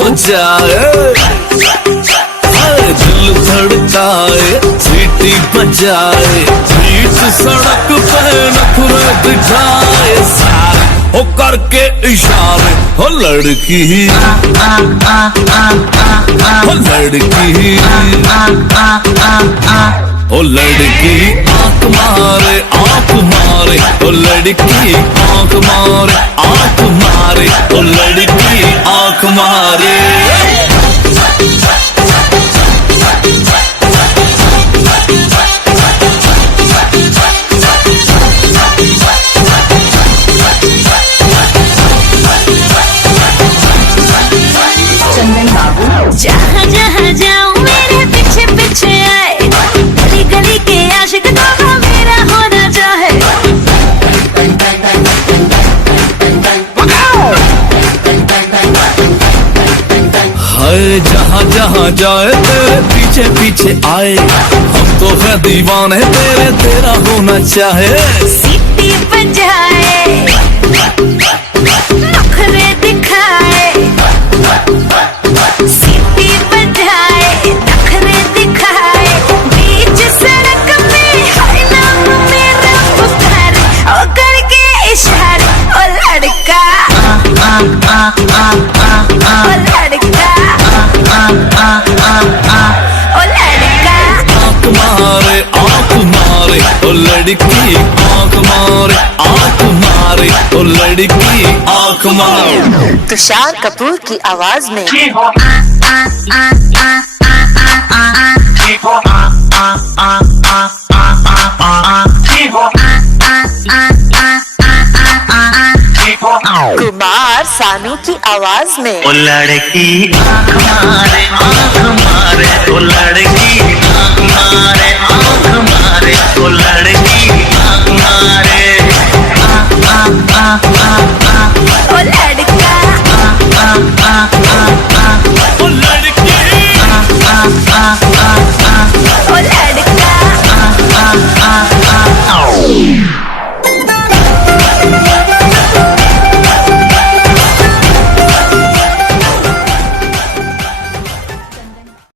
बजाए, दिल धड़काए, सीटी बजाए, बीच सड़क पे नखरे दिखाए, सारे हो करके इशारे, हो लड़की हो लड़की ओ लड़की आंख मारे आंख मारे, ओ लड़की आंख मारे आंख मारे, ओ लड़की आंख मारे। चंदन बाबू जहाँ जहाँ जाऊँ मेरे पीछे पीछे आए, गली गली के आशिक तो मेरा होना चाहे। हाय जहाँ जहाँ जाए तेरे पीछे पीछे आए, हम तो है दीवाने तेरे, तेरा होना चाहे। सीटी बजाए, नखरे दिखाए, सीटी बजाए, नखरे दिखाए, बीच सड़क पे हाय नाम मेरा पुकारे, ओ करके इशारे, ओ लड़का ओ लड़का ओ लड़का। आंख मारे आंख मारे, ओ लड़की आंख मारे आंख मारे, ओ लड़की आंख मारे। तुषार कपूर की आवाज में कुमार सानू की आवाज में ओ लड़की आंख मारे ओ लड़की आंख मारे ओ लड़की